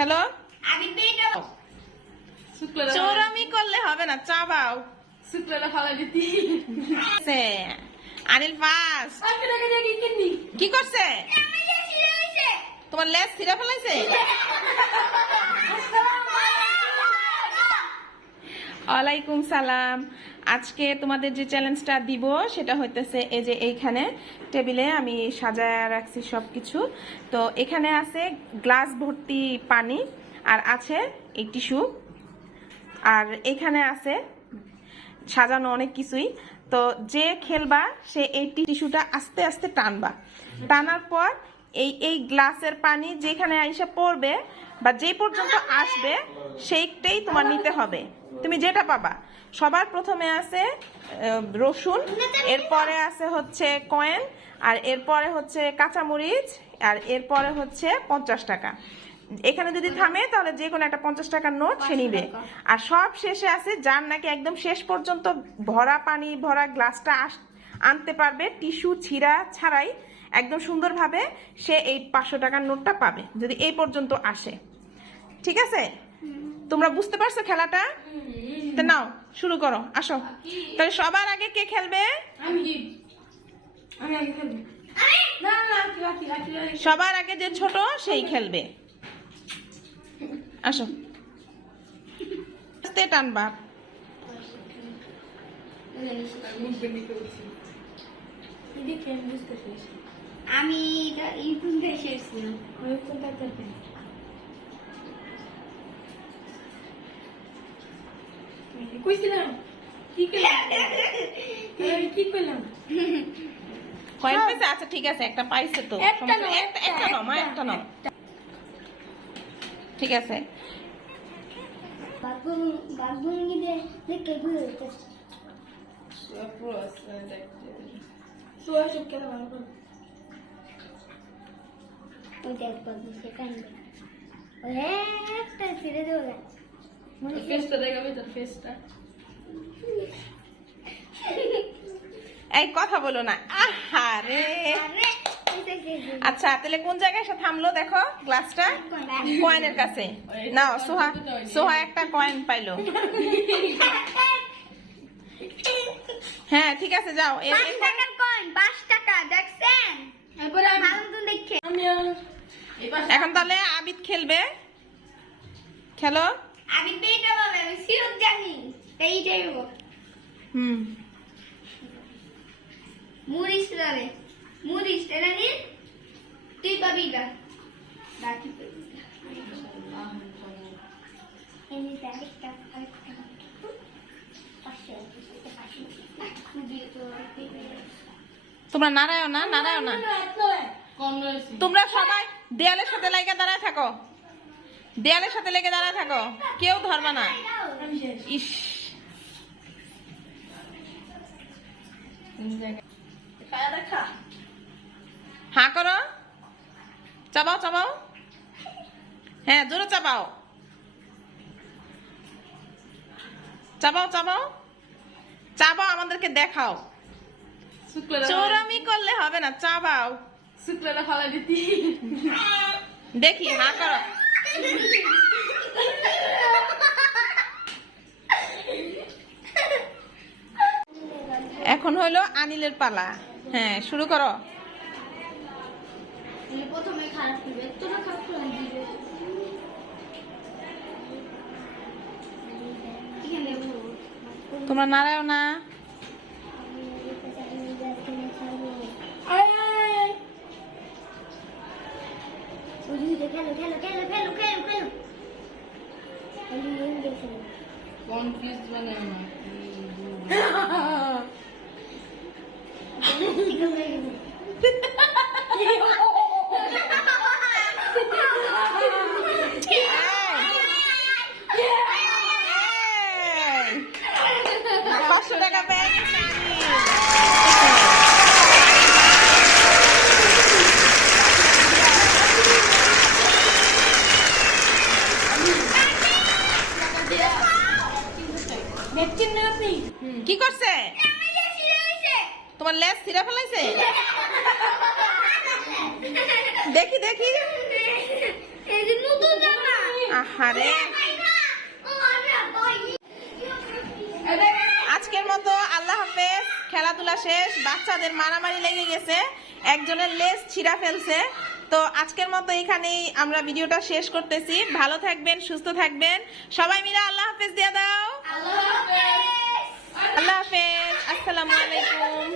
খেলো। চোরামি করলে হবে না, চাবাও। আনিল পাস কি করছে? তোমার লেজ ছিঁড়া ফেলাইছে? ওয়ালাইকুম সালাম। আজকে তোমাদের যে চ্যালেঞ্জটা দিব সেটা হইতেছে এই যে এইখানে টেবিলে আমি সাজায় রাখছি সবকিছু। তো এখানে আছে গ্লাস ভর্তি পানি, আর আছে এই টিস্যু, আর এখানে আছে সাজানো অনেক কিছুই। তো যে খেলবা সে এই টিস্যুটা আস্তে আস্তে টানবা, টানার পর এই গ্লাসের পানি যেখানে আইসা পড়বে বা যে পর্যন্ত আসবে সেইটাই তোমার নিতে হবে। তুমি যেটা পাবা। সবার প্রথমে আছে রসুন, এরপরে আছে হচ্ছে কয়েন, আর এরপরে হচ্ছে কাঁচামরিচ, আর এরপরে হচ্ছে 50 টাকা। এখানে যদি থামে তাহলে যে কোনো একটা 50 টাকার নোট সে নিবে। আর সব শেষে আছে যার নাকি একদম শেষ পর্যন্ত ভরা পানি ভরা গ্লাসটা আনতে পারবে টিস্যু ছিঁড়া ছাড়াই একদম সুন্দরভাবে, সে এই 500 টাকার নোটটা পাবে যদি এই পর্যন্ত আসে। ঠিক আছে? তোমরা বুঝতে পারছো খেলাটা? তো নাও শুরু করো, আসো। তাহলে সবার আগে কে খেলবে? সবার আগে যে ছোট সেই খেলবে। আসো, আস্তে টানবা। আমি ইউটিউব দেখে এসেছিলাম। কয়েন পাইছে? আচ্ছা ঠিক আছে, একটা পাইছে তো, একটা নাও মা, একটা নাও। ঠিক আছে। এই কথা বলো না, আহারে। আচ্ছা তাহলে কোন জায়গায় এসে থামলো দেখো গ্লাসটা? কয়েনের কাছে। নাও সোহা, সোহা একটা কয়েন পাইলো। হ্যাঁ ঠিক আছে, যাও। 5 টাকার কয়েন, 5 টাকা দেখছেন? ভালো তো দেখে। এখন তাহলে আবিদ খেলবে। খেলো। আমি তো এটা বলে আমি সিরিয়াস জানি এইটাই বল। মুরিশ রে, মুরিশ এটা নি তুই পাবি না বাকি পাবি না। এমনি একটা তোমরা নারায়ণ না, নারায়ণ না, তোমরা সবাই দেয়ালের সাথে লেগে দাঁড়ায় থাকো, দেয়ালের সাথে লেগে দাঁড়ায় থাকো, কেউ ধরবা না। ইস, হা করো, চাবাও চাবাও, হ্যাঁ জোরে চাবাও, চাবাও চাবাও চাবাও, আমাদেরকে দেখাও। চোরামি করলে হবে না, চাবাও। দেখি, হা করো। এখন হলো আনিলের পালা। হ্যাঁ শুরু করো। প্রথমে খারাপ দিবে, তোরা খারাপ করে দিবে। তোমরা নারায়ণ না। খেলো খেলো খেলো খেলো খেলো খেলো। কনফিউজ বানায় না। টাকা পেয়ে গেছে কি করছে? তোমার লেজ ছিঁড়া ফেলাইছে? দেখি দেখি, নতুন জামা আহারে আজকের মতো আল্লাহ হাফেজ। খেলাধুলা শেষ, বাচ্চাদের মারামারি লেগে গেছে, একজনের লেজ ছিঁড়া ফেলছে। তো আজকের মতো এখানেই আমরা ভিডিওটা শেষ করতেছি। ভালো থাকবেন, সুস্থ থাকবেন, সবাই মিলে আল্লাহ হাফেজ দিয়ে দাও। আল্লাহ হাফেজ, আসসালামু আলাইকুম।